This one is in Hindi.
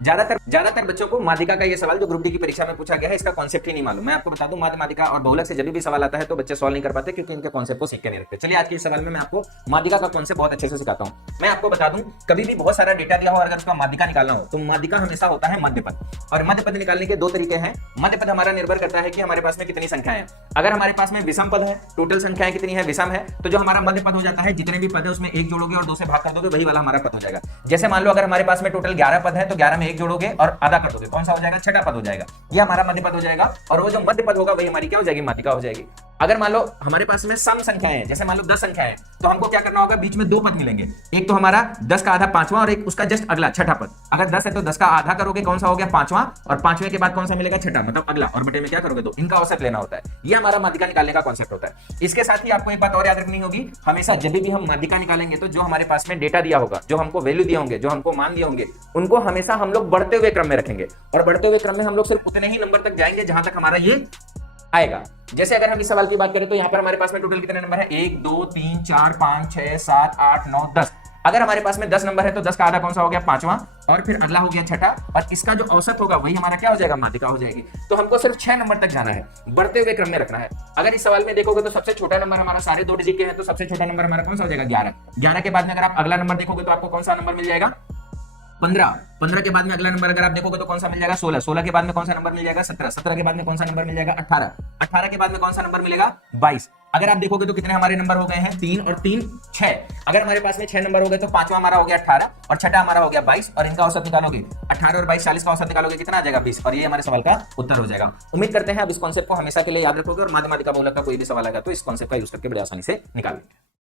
ज्यादातर बच्चों को माध्यिका का ये सवाल जो ग्रुप डी की परीक्षा में पूछा गया है इसका कॉन्सेप्ट ही नहीं मालूम। मैं आपको बता दूं माध्यिका और बहुलक से जब भी सवाल आता है तो बच्चे सॉल्व नहीं कर पाते क्योंकि इनके कॉन्सेप्ट को सीख के नहीं रखते। चलिए आज के इस सवाल में मैं आपको माध्यिका का कॉन्सेप्ट बहुत अच्छे से सिखाता हूं। मैं आपको बता दूं कभी भी बहुत सारा डेटा दिया हो और अगर उसका माध्यिका निकालना हो तो माध्यिका हमेशा होता है मध्यपद, और मध्यपद निकालने के दो तरीके हैं। मध्यपद हमारा निर्भर करता है कि हमारे पास में कितनी संख्याएं हैं। अगर हमारे पास में विषम पद है, टोटल संख्याएं कितनी है विषम है, तो जो हमारा मध्यपद हो जाता है जितने भी पद है उसमें एक जोड़ोगे और दो से भाग कर दोगे वही वाला हमारा पद हो जाएगा। जैसे मान लो अगर हमारे पास में टोटल 11 पद है तो 11 में एक जोड़ोगे और आधा कर दोगे, कौन सा हो जाएगा, छठा पद हो जाएगा। ये हमारा मध्य पद हो जाएगा और वो जो मध्य पद होगा वही हमारी क्या हो जाएगी, माध्यिका हो जाएगी। अगर मान लो हमारे पास में सम संख्याएं हैं, जैसे मान लो 10 संख्याएं हैं, तो हमको क्या करना होगा, बीच में दो पद मिलेंगे, एक तो हमारा 10 का आधा पांचवा और एक उसका जस्ट अगला छठा पद। अगर 10 है तो 10 का आधा करोगे, कौन सा हो गया, पांचवा, और पांचवे के बाद कौन सा मिलेगा, छठा, मतलब अगला, और बटे में क्या करोगे, तो इनका औसत लेना होता है। ये हमारा माध्यिका निकालने का कॉन्सेप्ट होता है। इसके साथ ही आपको एक बात और याद रखनी होगी, हमेशा जब भी हम माध्यिका निकालेंगे तो जो हमारे पास में डेटा दिया होगा, जो हमको वैल्यू दिए होंगे, जो हमको मान दिए होंगे, उनको हमेशा हम लोग बढ़ते हुए क्रम में रखेंगे, और बढ़ते हुए क्रम में हम लोग सिर्फ उतने ही नंबर तक जाएंगे जहां तक हमारा ये आएगा। जैसे अगर हम इस सवाल की बात करें तो यहाँ पर हमारे पास में टोटल कितने नंबर है, 1 2 3 4 5 6 7 8 9 10। अगर हमारे पास में 10 नंबर है तो 10 का आधा कौन सा हो गया, पांचवा, और फिर अगला हो गया छठा, और इसका जो औसत होगा वही हमारा क्या हो जाएगा, माध्यिका हो जाएगी। तो हमको सिर्फ 6 नंबर तक जाना है, बढ़ते हुए क्रम में रखना है। अगर इस सवाल में देखोगे तो सबसे छोटा नंबर हमारा सारे 2 डिजिट के हैं, तो सबसे छोटा नंबर हमारा कौन सा हो जाएगा, 11। 11 के बाद में अगर आप अगला नंबर देखोगे तो आपको कौन सा नंबर मिल जाएगा, 15। 15 के बाद में अगला नंबर अगर आप देखोगे तो कौन सा मिल जाएगा, 16। 16 के बाद में कौन सा नंबर मिल जाएगा, 17। 17 के बाद में कौन सा नंबर मिल जाएगा, 18। 18 के बाद में कौन सा नंबर मिलेगा, 22। अगर आप देखोगे तो कितने हमारे नंबर हो गए हैं, 3 और 3 6। अगर हमारे पास में 6 नंबर हो गए तो पांचवा हमारा हो गया 18 और छठा हमारा हो गया 22, और इनका औसत निकालोगे 18 और 22 40 का औसत निकालोगे, कितना आ जाएगा, 20, और ये हमारे सवाल का उत्तर हो जाएगा। उम्मीद करते हैं आप इस कॉन्सेप्ट को हमेशा के लिए याद रखोगे और माध्यिका बहुलक का कोई भी सवाल आएगा तो इस कॉन्सेप्ट का यूज करके बड़े आसानी से निकाल लेंगे।